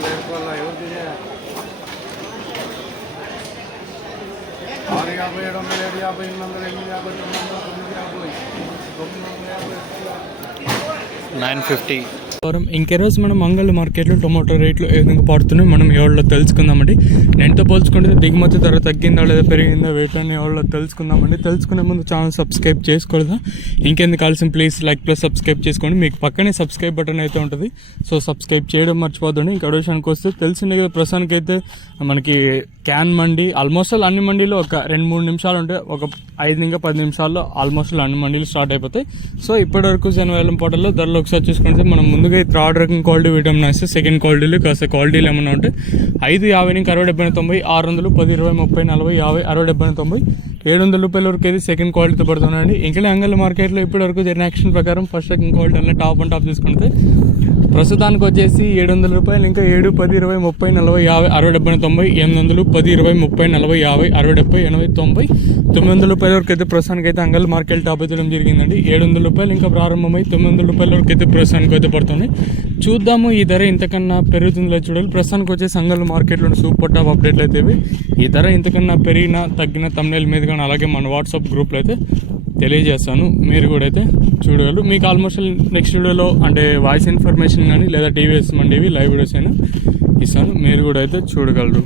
$950. ఇంకే రోజు మనం మంగళ మార్కెట్లో టొమాటో రేట్లు ఏ విధంగా పడుతున్నాయి మనం ఎవరిలో తెలుసుకుందామండి. నేనుతో పోల్చుకుంటే దిగుమతి ధర తగ్గిందా లేదా పెరిగిందా రేట్లన్నీ ఎవరిలో తెలుసుకుందామండి. తెలుసుకునే ముందు ఛానల్ సబ్స్క్రైబ్ చేసుకోలేదా? ఇంకెందుకు కావాల్సిన ప్లీజ్ లైక్ ప్లస్ సబ్స్క్రైబ్ చేసుకోండి. మీకు పక్కనే సబ్స్క్రైబ్ బటన్ అయితే ఉంటుంది. సో సబ్స్క్రైబ్ చేయడం మర్చిపోద్దండి. ఇంకా విషయానికి వస్తే తెలిసిందే కదా, ప్రస్తుతానికి అయితే మనకి క్యాన్ మండి ఆల్మోస్ట్ అన్ని మండీలో ఒక 2-3 నిమిషాలు ఉంటే ఒక 5-10 నిమిషాల్లో ఆల్మోస్ట్ అన్ని మండీలు స్టార్ట్ అయిపోతాయి. సో ఇప్పటివరకు జనవేలం పోటల్లో ధరలు ఒకసారి చూసుకుంటే మనం ముందుగా థర్డ్ రకం క్వాలిటీ విటమిన్ వస్తే సెకండ్ క్వాలిటీలు కాస్త క్వాలిటీలు ఏమన్నా ఉంటే 550 నుంచి 60-70, 60, 10, 20, 30, 40, 50, 60, 70, $700 వరకు అయితే సెకండ్ క్వాలిటీతో పడుతున్నాయండి. ఇంకా అంగళ్ళ మార్కెట్లో ఇప్పటి వరకు జరిగిన యాక్షన్ ప్రకారం ఫస్ట్ సెకండ్ క్వాలిటీ అన్నీ టాప్ అండ్ టాప్ తీసుకుంటే ప్రస్తుతానికి వచ్చేసి $700, ఇంకా 7, 10, 20, 30, 40, 50, 60, 70, 800, 10, 20, 30, 40, 50, 60, 70, 80, $90, $900 వరకు అయితే ప్రస్తుతానికి అయితే అంగళ్ళ మార్కెట్ టాప్ అయితే జరిగిందండి. $700 ఇంకా ప్రారంభమై $900 వరకు అయితే ప్రస్తుతానికి అయితే పడుతుంది. చూద్దాము ఈ ధర ఇంతకన్నా పెరుగుతుందో చూడాలి. ప్రస్తుతానికి వచ్చేసి అంగళ్ళ మార్కెట్లో సూపర్ టాప్ అప్డేట్లు అయితే ఈ ధర ఇంతకన్నా పెరిగినా తగ్గిన తమ్నెయిల్ మీద కానీ అలాగే మన వాట్సాప్ గ్రూప్లో అయితే తెలియజేస్తాను. మీరు కూడా అయితే చూడగలరు. మీకు ఆల్మోస్ట్ నెక్స్ట్ వీడియోలో అంటే వాయిస్ ఇన్ఫర్మేషన్ కానీ లేదా టీవీఎస్ మండివి లైవ్ వీడియోస్ అయినా ఇస్తాను. మీరు కూడా అయితే చూడగలరు.